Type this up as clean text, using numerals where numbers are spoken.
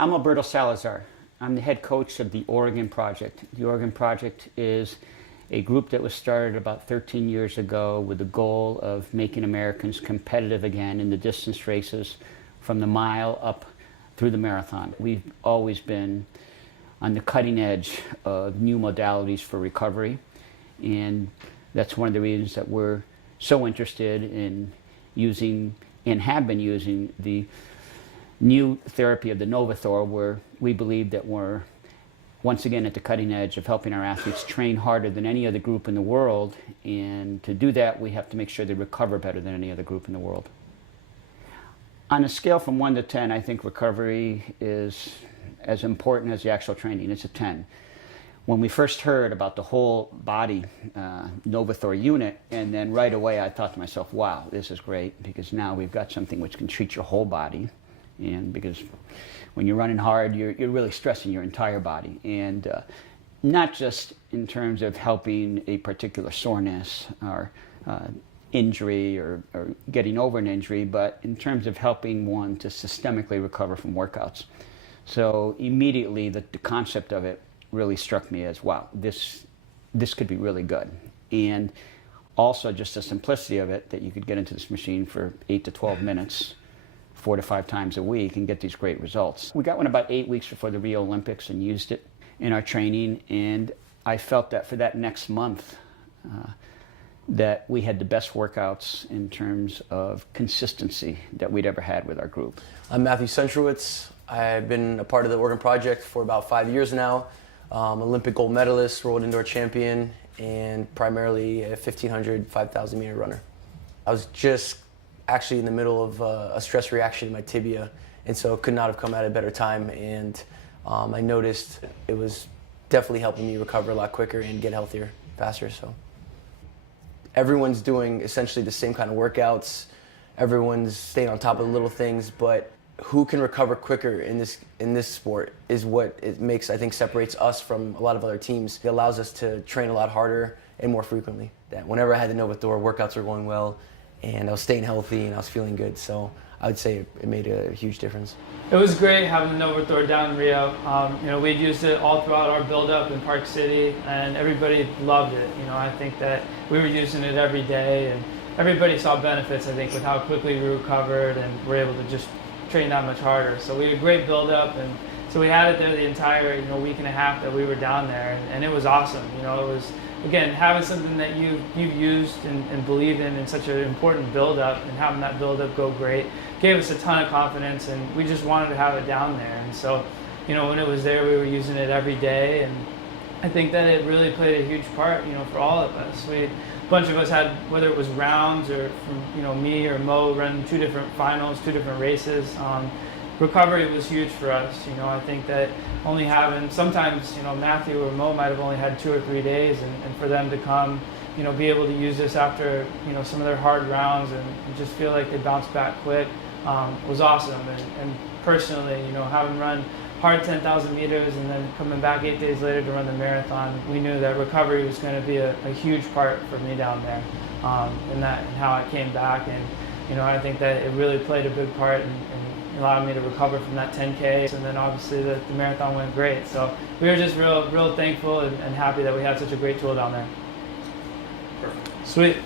I'm Alberto Salazar. I'm the head coach of the Oregon Project. The Oregon Project is a group that was started about 13 years ago with the goal of making Americans competitive again in the distance races from the mile up through the marathon. We've always been on the cutting edge of new modalities for recovery, and that's one of the reasons that we're so interested in using and have been using the new therapy of the NovaThor, where we believe that we're once again at the cutting edge of helping our athletes train harder than any other group in the world, and to do that we have to make sure they recover better than any other group in the world. On a scale from 1 to 10, I think recovery is as important as the actual training. It's a 10. When we first heard about the whole body NovaThor unit, and then right away I thought to myself, wow, this is great, because now we've got something which can treat your whole body. And because when you're running hard, you're really stressing your entire body, and not just in terms of helping a particular soreness or injury or getting over an injury, but in terms of helping one to systemically recover from workouts. So immediately the concept of it really struck me as, wow, this could be really good. And also just the simplicity of it, that you could get into this machine for 8 to 12 minutes 4 to 5 times a week and get these great results. We got one about 8 weeks before the Rio Olympics and used it in our training, and I felt that for that next month that we had the best workouts in terms of consistency that we'd ever had with our group. I'm Matthew Centrowitz. I've been a part of the Oregon Project for about 5 years now. Olympic gold medalist, world indoor champion, and primarily a 1,500, 5,000 meter runner. I was just actually in the middle of a stress reaction in my tibia, and so it could not have come at a better time, and I noticed it was definitely helping me recover a lot quicker and get healthier faster. So everyone's doing essentially the same kind of workouts, everyone's staying on top of the little things, but who can recover quicker in this sport is what it makes, I think, separates us from a lot of other teams. It allows us to train a lot harder and more frequently. That whenever I had the NovaThor, workouts were going well, and I was staying healthy and I was feeling good, so I would say it made a huge difference. It was great having the NovaThor down in Rio. We'd used it all throughout our build-up in Park City, and everybody loved it. I think that we were using it every day, and everybody saw benefits, I think, with how quickly we recovered and were able to just train that much harder. So we had a great build-up, and so we had it there the entire week and a half that we were down there, and it was awesome. It was, again, having something that you've used and believed in such an important build-up, and having that build-up go great gave us a ton of confidence, and we just wanted to have it down there. And so, when it was there, we were using it every day, and I think that it really played a huge part, for all of us. A bunch of us had, whether it was rounds or from, me or Mo, run 2 different finals, 2 different races. Recovery was huge for us. I think that only having, sometimes, Matthew or Mo might have only had 2 or 3 days, and for them to come, be able to use this after, some of their hard rounds and just feel like they bounced back quick was awesome. And personally, having run hard 10,000 meters and then coming back 8 days later to run the marathon, we knew that recovery was going to be a huge part for me down there, and how I came back. And, I think that it really played a big part in allowed me to recover from that 10K, and then obviously the marathon went great. So we were just real thankful and happy that we had such a great tool down there. Perfect. Sweet.